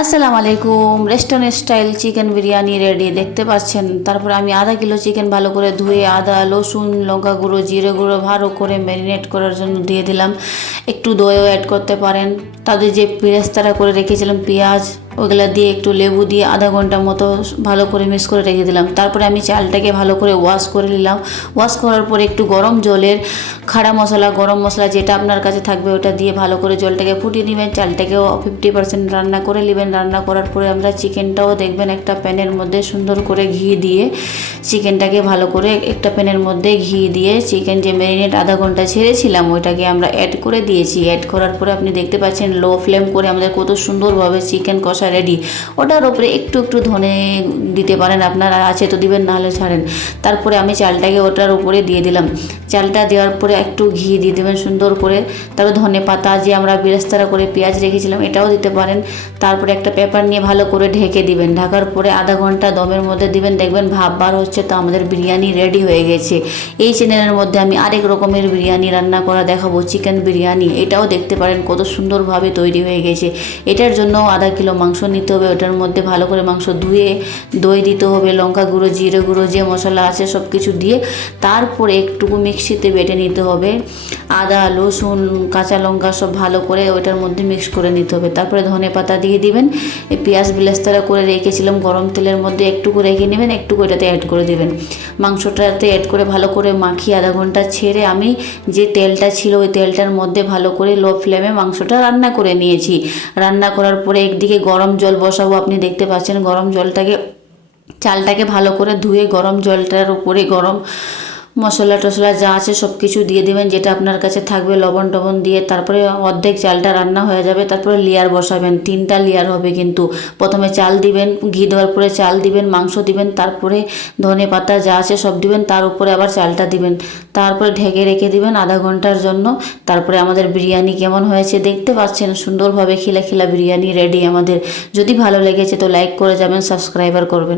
আসসালামু আলাইকুম। Restaurant style chicken biryani ready দেখতে পাচ্ছেন। তারপর আমি আধা কিলো চিকেন ভালো করে ধুয়ে আদা, রসুন, লঙ্কা গুঁড়ো, জিরে গুঁড়ো ভালো করে ম্যারিনেট করার জন্য দিয়ে দিলাম। একটু দইও অ্যাড করতে পারেন। তাদের যে পেঁয়াজ তারা করে রেখেছিলাম, পেঁয়াজ ওইগুলো দিয়ে একটু লেবু দিয়ে আধা ঘণ্টা মতো ভালো করে মিক্স করে রেখে দিলাম। তারপরে আমি চালটাকে ভালো করে ওয়াশ করে নিলাম। ওয়াশ করার পরে একটু গরম জলের খাড়া মশলা, গরম মশলা যেটা আপনার কাছে থাকবে ওটা দিয়ে ভালো করে জলটাকে ফুটিয়ে নেবেন। চালটাকেও ফিফটি পার্সেন্ট রান্না করে নেবেন। রান্না করার পরে আমরা চিকেনটাও দেখবেন একটা প্যানের মধ্যে সুন্দর করে ঘি দিয়ে চিকেনটাকে ভালো করে একটা প্যানের মধ্যে ঘি দিয়ে চিকেন যে ম্যারিনেট আধা ঘণ্টা ছেড়েছিলাম ওইটাকে আমরা অ্যাড করে দিয়েছি। অ্যাড করার পরে আপনি দেখতে পাচ্ছেন লো ফ্লেম করে আমাদের কত সুন্দরভাবে চিকেন কষা রেডি ওটার উপরে একটু একটু ধনে দিতে পারেন আপনারা, আছে তো দিবেন নাহলে ছাড়েন। তারপরে আমি চালটাকে ওটার উপরে দিয়ে দিলাম। চালটা দেওয়ার পরে একটু ঘি দিয়ে দেবেন সুন্দর করে। তারপর ধনে পাতা যে আমরা বিরাস্তারা করে পেঁয়াজ রেখেছিলাম, এটাও দিতে পারেন। তারপরে একটা পেপার নিয়ে ভালো করে ঢেকে দিবেন। ঢাকার পরে আধা ঘণ্টা দমের মধ্যে দিবেন। দেখবেন ভাব বার হচ্ছে তো আমাদের বিরিয়ানি রেডি হয়ে গেছে। এই চ্যানেলের মধ্যে আমি আরেক রকমের বিরিয়ানি রান্না করা দেখাবো। চিকেন বিরিয়ানি, এটাও দেখতে পারেন কত সুন্দরভাবে তৈরি হয়ে গেছে। এটার জন্য আধা কিলো মাংস নিতে হবে, ওটার মধ্যে ভালো করে মাংস ধুয়ে দই দিতে হবে, লঙ্কা গুঁড়ো, জিরে গুঁড়ো, যে মশলা আছে সব কিছু দিয়ে তারপরে একটুকু মিক্সিতে বেটে নিতে হবে। আদা, রসুন, কাঁচা লঙ্কা সব ভালো করে ওইটার মধ্যে মিক্স করে নিতে হবে। তারপরে ধনে পাতা দিয়ে দিবেন। পেঁয়াজ বিলাস্তারা করে রেখেছিলাম, গরম তেলের মধ্যে একটুকু রেখে নেবেন, একটুকু এটাতে অ্যাড করে দেবেন। মাংসটাতে অ্যাড করে ভালো করে মাখিয়ে আধা ঘণ্টা ছেড়ে আমি যে তেলটা ছিল, ওই তেলটার মধ্যে ভালো করে লো ফ্লেমে মাংসটা রান্না করে নিয়েছি। রান্না করার পরে একদিকে গরম জল বসাবো, আপনি দেখতে পাচ্ছেন গরম জলটাকে, চালটাকে ভালো করে ধুয়ে গরম জলটার উপরে গরম মশলা টশলা যা আছে সব কিছু দিয়ে দেবেন, যেটা আপনার কাছে থাকবে, লবণ টবণ দিয়ে তারপরে অর্ধেক চালটা রান্না হয়ে যাবে, তারপরে লেয়ার বসাবেন, তিনটা লেয়ার হবে কিন্তু। প্রথমে চাল দিবেন, ঘি দেওয়ার পরে চাল দিবেন, মাংস দিবেন, তারপরে ধনে পাতা যা আছে সব দিবেন, তার উপরে আবার চালটা দিবেন। তারপরে ঢেকে রেখে দিবেন আধা ঘণ্টার জন্য। তারপরে আমাদের বিরিয়ানি কেমন হয়েছে দেখতে পাচ্ছেন, সুন্দরভাবে খিলা খিলা বিরিয়ানি রেডি আমাদের। যদি ভালো লেগেছে তো লাইক করে যাবেন সাবস্ক্রাইবার করবেন।